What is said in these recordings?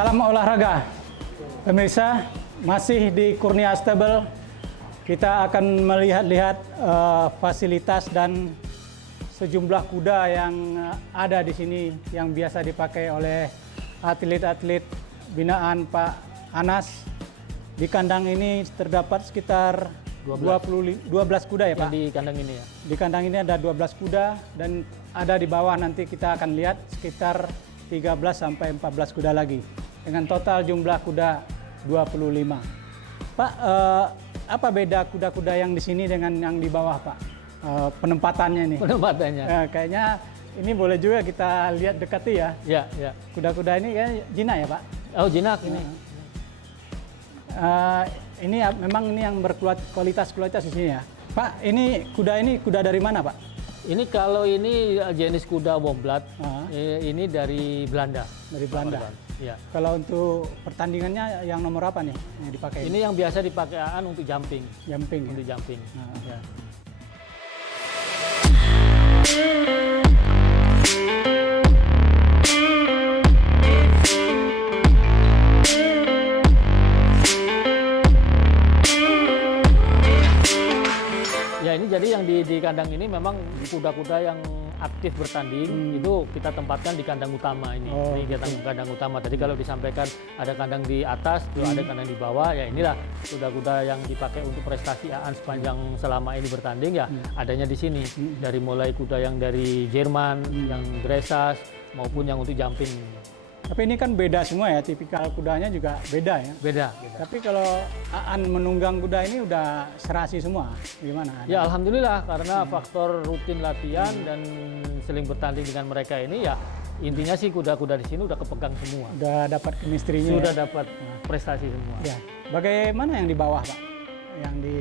Salam olahraga. Pemirsa, masih di Kurnia Stable. Kita akan melihat-lihat fasilitas dan sejumlah kuda yang ada di sini yang biasa dipakai oleh atlet-atlet binaan Pak Anas. Di kandang ini terdapat sekitar 12 kuda ya Pak? Yang di kandang ini ya? Di kandang ini ada 12 kuda dan ada di bawah nanti kita akan lihat sekitar 13 sampai 14 kuda lagi. Dengan total jumlah kuda 25. Pak, apa beda kuda-kuda yang di sini dengan yang di bawah Pak? Penempatannya nih. Penempatannya. Kayaknya ini boleh juga kita lihat dekati ya. Ya, ya. Kuda-kuda ini kayak jinak ya Pak? Oh, jinak ini. Ini memang ini yang berkualitas di sini ya. Pak, ini kuda dari mana Pak? Ini kalau ini jenis kuda Womblat, ini dari Belanda. Dari Belanda. Ya. Kalau untuk pertandingannya yang nomor apa nih yang dipakai? Ini yang biasa dipakai untuk jumping. Jumping. Untuk jumping. Ya. Ya, ini jadi yang di kandang ini memang kuda-kuda yang aktif bertanding itu kita tempatkan di kandang utama ini. Ini kandang utama. Tadi kalau disampaikan ada kandang di atas, ada kandang di bawah. Ya inilah kuda-kuda yang dipakai untuk prestasi AAN sepanjang selama ini bertanding ya adanya di sini. Dari mulai kuda yang dari Jerman, yang dressage maupun yang untuk jumping. Tapi ini kan beda semua ya, tipikal kudanya juga beda ya. Beda. Tapi kalau AAN menunggang kuda ini udah serasi semua, gimana? Ya alhamdulillah karena faktor rutin latihan dan sering bertanding dengan mereka ini ya intinya sih kuda-kuda di sini udah kepegang semua. Udah dapat chemistry-nya. Sudah dapat prestasi semua. Ya. Bagaimana yang di bawah Pak? Yang di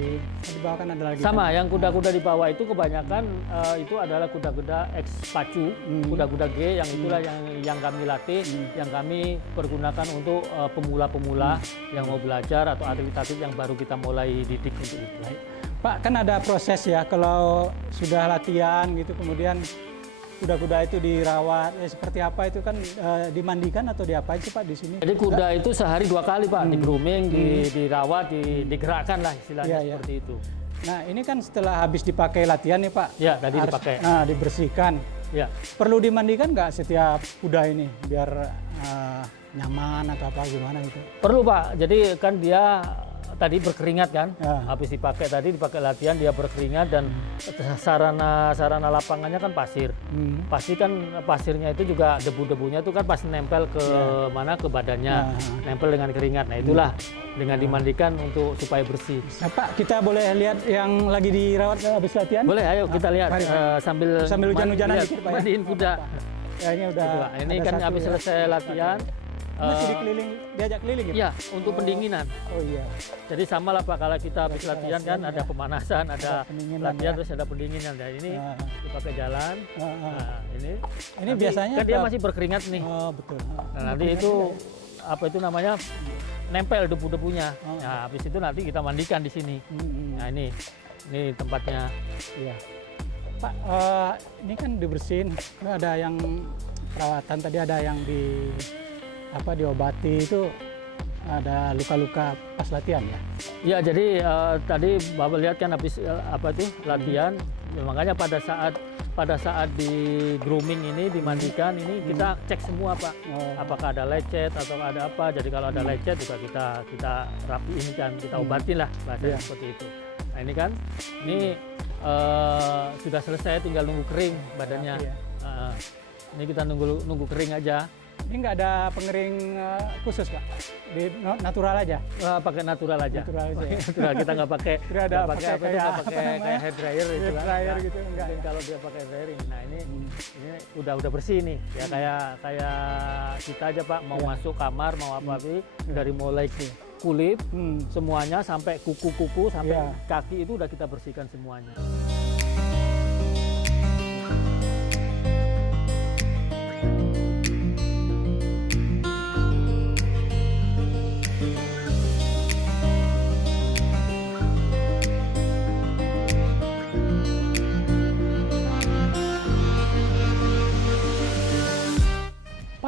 bawah kan ada lagi. Sama, yang kuda-kuda di bawah itu kebanyakan itu adalah kuda-kuda ex pacu, kuda-kuda G yang itulah yang kami latih, yang kami pergunakan untuk pemula-pemula yang mau belajar atau atlet-atlet yang baru kita mulai didik untuk itu. Pak, kan ada proses ya kalau sudah latihan gitu kemudian kuda-kuda itu dirawat, seperti apa itu kan dimandikan atau diapain sih Pak di sini? Jadi kuda itu sehari 2 kali Pak, di grooming, dirawat, digerakkan lah istilahnya seperti itu. Nah ini kan setelah habis dipakai latihan nih Pak? Ya, tadi dipakai. Nah, dibersihkan. Ya. Perlu dimandikan nggak setiap kuda ini biar nyaman atau apa gimana gitu? Perlu Pak, jadi kan dia tadi berkeringat kan, habis dipakai latihan dia berkeringat dan sarana lapangannya kan pasir. Pasti kan pasirnya itu juga debu-debunya itu kan pasti nempel ke mana ke badannya, nempel dengan keringat. Nah itulah dengan dimandikan untuk supaya bersih. Nah, Pak, kita boleh lihat yang lagi dirawat habis latihan? Boleh, ayo kita lihat sambil hujan-hujanan dikit Pak. Mandiin kuda. Ya, ini udah. Ini kan habis selesai latihan. Masih diajak keliling gitu? Iya, untuk pendinginan. Oh iya. Jadi sama lah Pak, kalau kita habis latihan kan ada pemanasan, ada latihan terus ada pendinginan. Nah ini dipakai jalan. Nah ini biasanya kan dia masih berkeringat nih. Oh betul. Nah, nanti itu apa itu namanya nempel debu-debunya. Nah habis itu nanti kita mandikan di sini. Nah ini tempatnya. Iya. Pak, ini kan dibersihin. Ada yang perawatan tadi, ada yang diobati itu, ada luka-luka pas latihan ya? Ya jadi tadi Bapak lihat kan habis latihan, ya, makanya pada saat di grooming ini dimandikan ini kita cek semua Pak, apakah ada lecet atau ada apa. Jadi kalau ada lecet juga kita rapiin kan, kita obatin lah bahasanya seperti itu. Nah ini kan sudah selesai, tinggal nunggu kering badannya. Ini kita nunggu kering aja. Ini nggak ada pengering khusus Pak? Natural aja? Pakai natural aja. Natural aja ya? Natural, kita nggak pakai kayak hair dryer gitu. Dryer gitu enggak. Kalau dia pakai dryer ini, nah ini udah bersih nih. Ya kayak kita aja Pak mau masuk kamar mau apa dari mulai kulit semuanya sampai kuku-kuku sampai kaki itu udah kita bersihkan semuanya.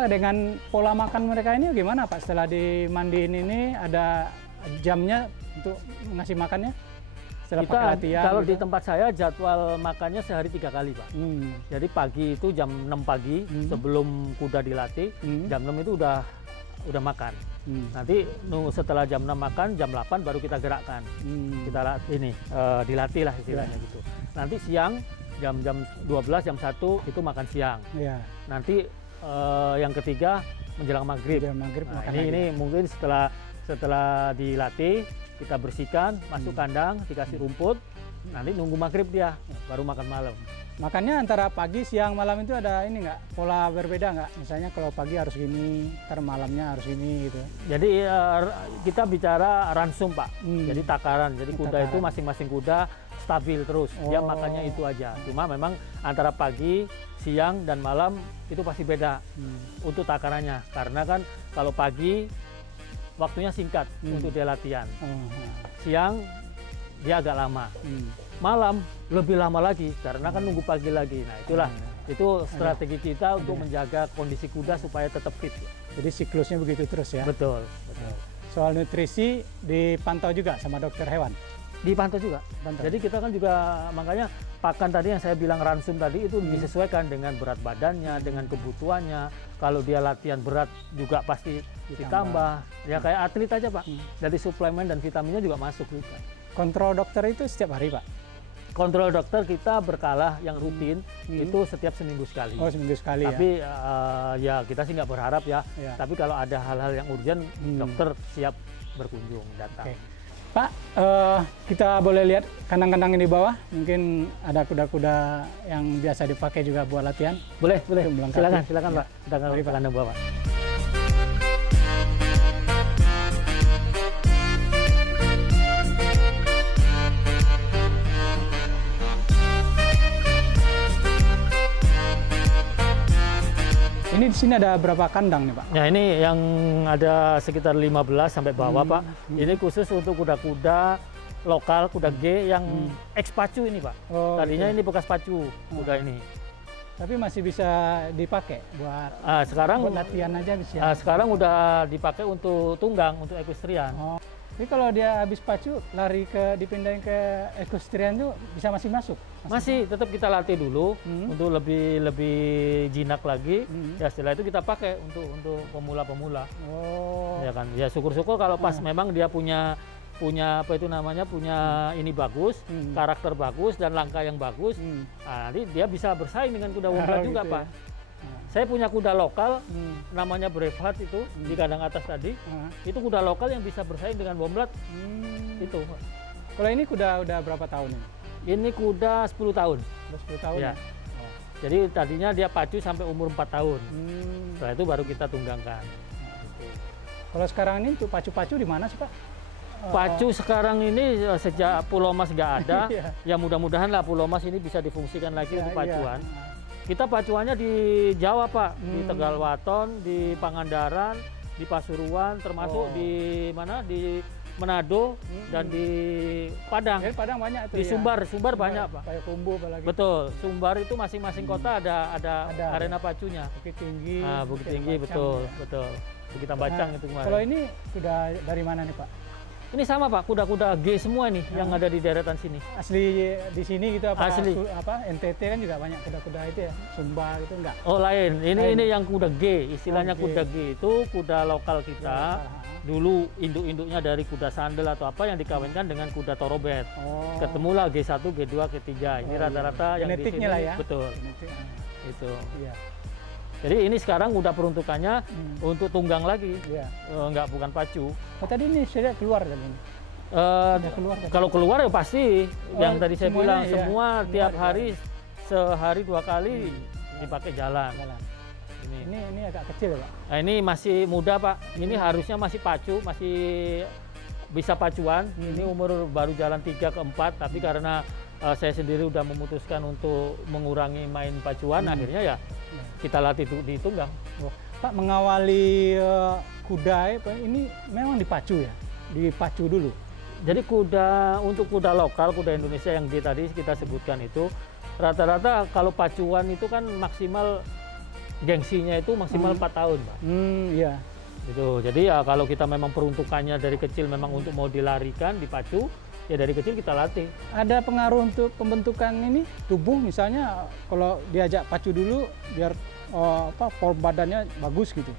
Pak, dengan pola makan mereka ini gimana Pak? Setelah dimandiin ini ada jamnya untuk ngasih makannya? Setelah pakai latihan? Kalau gitu? di tempat saya jadwal makannya sehari 3 kali Pak. Jadi pagi itu jam 6 pagi sebelum kuda dilatih, jam 6 itu udah makan. Nanti setelah jam 6 makan, jam 8 baru kita gerakkan. Kita dilatih lah istilahnya gitu. Nanti siang jam 12, jam 1 itu makan siang. Iya. Nanti yang ketiga menjelang maghrib. Nah, ini mungkin setelah dilatih kita bersihkan, masuk kandang, dikasih rumput, nanti nunggu maghrib dia baru makan malam. Makannya antara pagi, siang, malam itu ada ini nggak, pola berbeda nggak? Misalnya kalau pagi harus gini, ntar malamnya harus ini gitu. Jadi kita bicara ransum Pak, jadi takaran. Jadi kuda itu masing-masing kuda stabil terus, dia makannya itu aja. Cuma memang antara pagi, siang, dan malam itu pasti beda untuk takarannya. Karena kan kalau pagi waktunya singkat untuk dia latihan. Siang dia agak lama. Malam lebih lama lagi karena kan nunggu pagi lagi. Nah itulah itu strategi kita untuk menjaga kondisi kuda supaya tetap fit. Jadi siklusnya begitu terus ya? Betul. Soal nutrisi dipantau juga sama dokter hewan? Dipantau juga. Jadi kita kan juga makanya pakan tadi yang saya bilang ransum tadi itu disesuaikan dengan berat badannya, dengan kebutuhannya. Kalau dia latihan berat juga pasti ditambah. Ya kayak atlet aja Pak. Dari suplemen dan vitaminnya juga masuk juga. Kontrol dokter itu setiap hari Pak? Kontrol dokter kita berkala yang rutin itu setiap seminggu sekali. Oh, seminggu sekali. Tapi ya kita sih nggak berharap ya. Tapi kalau ada hal-hal yang urgent, dokter siap berkunjung datang. Okay. Pak, kita boleh lihat kandang-kandang ini di bawah. Mungkin ada kuda-kuda yang biasa dipakai juga buat latihan. Boleh. Silakan Ya. Pak. Kita ke kandang bawah. Ini di sini ada berapa kandang nih Pak? Nah ini yang ada sekitar 15 sampai bawah Pak. Ini khusus untuk kuda-kuda lokal, kuda G yang ex pacu ini Pak. Oh, Tadinya gitu. ini bekas pacu kuda ini. Tapi masih bisa dipakai buat Sekarang buat latihan aja bisa. Sekarang udah dipakai untuk tunggang, untuk equestrian. Oh. Jadi kalau dia habis pacu lari dipindahin ke equestrian itu bisa masih masuk? Masih tetap kita latih dulu untuk lebih jinak lagi. Ya setelah itu kita pakai untuk pemula-pemula. Oh. Ya kan. Ya syukur-syukur kalau pas memang dia punya apa itu namanya ini bagus, karakter bagus dan langkah yang bagus. Nah, nanti dia bisa bersaing dengan kuda Womblat juga gitu Pak. Saya punya kuda lokal, namanya Braveheart itu di kandang atas tadi. Itu kuda lokal yang bisa bersaing dengan Womblat. Itu. Kalau ini kuda udah berapa tahun ini? Ini kuda 10 tahun. Udah 10 tahun Ya. ya? Oh. Jadi tadinya dia pacu sampai umur 4 tahun. Setelah itu baru kita tunggangkan. Kalau sekarang ini untuk pacu-pacu di mana sih Pak? Pacu sekarang ini sejak Pulau Mas nggak ada, Iya. ya mudah-mudahan lah Pulau Mas ini bisa difungsikan lagi untuk pacuan. Kita pacuannya di Jawa Pak, di Tegalwaton, di Pangandaran, di Pasuruan, termasuk di mana di Manado dan di Padang. Jadi Padang banyak tuh Di Sumbar banyak Pak. Kayak Kumbu apalagi. Betul, Sumbar itu masing-masing kota ada arena pacunya. Bukit Tinggi. Bukit Tinggi betul. Bukit Tambacang itu kemarin. Kalau ini kuda dari mana nih Pak? Ini sama Pak, kuda-kuda G semua nih yang ada di deretan sini. Asli di sini gitu apa? Asli. NTT kan juga banyak kuda-kuda itu ya. Sumbar itu enggak? Oh lain, Lain. ini yang kuda G, istilahnya G. kuda G itu kuda lokal kita. Dulu induk-induknya dari kuda sandal atau apa yang dikawinkan dengan kuda torobet. Oh. Ketemulah G1, G2, G3. Ini rata-rata yang di Genetiknya sini. lah ya. Betul. Genetik. Itu. Iya. Jadi ini sekarang udah peruntukannya untuk tunggang lagi. Iya. Bukan pacu. Oh tadi ini saya lihat keluar tadi ini. Keluar tadi. Kalau keluar ya pasti yang tadi saya semuanya bilang ya. semua tiap Keluar, hari sehari 2 kali dipakai jalan. Ini agak kecil ya Pak? Nah, ini masih muda Pak. Ini harusnya masih pacu, masih bisa pacuan. Ini umur baru jalan 3 ke 4, tapi karena saya sendiri udah memutuskan untuk mengurangi main pacuan, akhirnya ya kita latih di tunggang. Oh. Pak, mengawali kuda ini memang dipacu ya? Dipacu dulu? Jadi untuk kuda lokal, kuda Indonesia yang tadi kita sebutkan itu, rata-rata kalau pacuan itu kan maksimal gengsinya itu maksimal 4 tahun, Pak. Iya. Gitu. Jadi ya kalau kita memang peruntukannya dari kecil memang untuk mau dilarikan, dipacu, ya dari kecil kita latih. Ada pengaruh untuk pembentukan ini tubuh, misalnya kalau diajak pacu dulu biar form badannya bagus gitu.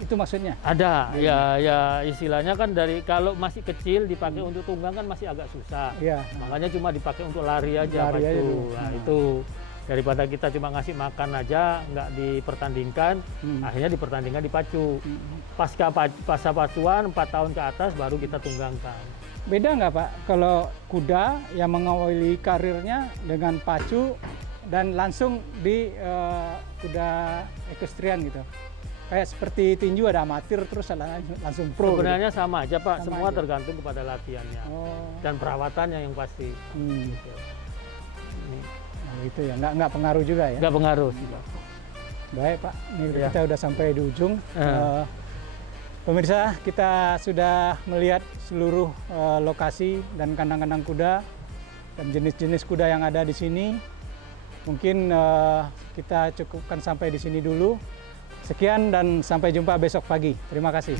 Itu maksudnya? Ada, ya istilahnya kan dari kalau masih kecil dipakai untuk tunggang kan masih agak susah. Iya. Makanya cuma dipakai untuk lari aja Lari aja pacu. dulu. Nah, itu daripada kita cuma ngasih makan aja nggak dipertandingkan, akhirnya dipertandingkan dipacu. Pasca pacuan 4 tahun ke atas baru kita tunggangkan. Beda nggak Pak kalau kuda yang mengawali karirnya dengan pacu dan langsung di kuda equestrian gitu? Kayak seperti tinju ada amatir terus langsung pro. Sebenarnya sama aja Pak, Sama semua aja. tergantung kepada latihannya Oh. dan perawatannya yang pasti. Gitu. Gitu. Ini Nah, gitu ya, nggak pengaruh juga ya? nggak pengaruh sih Pak. Baik Pak, ini Ya. kita udah sampai di ujung. Pemirsa, kita sudah melihat seluruh lokasi dan kandang-kandang kuda dan jenis-jenis kuda yang ada di sini. Mungkin kita cukupkan sampai di sini dulu. Sekian dan sampai jumpa besok pagi. Terima kasih.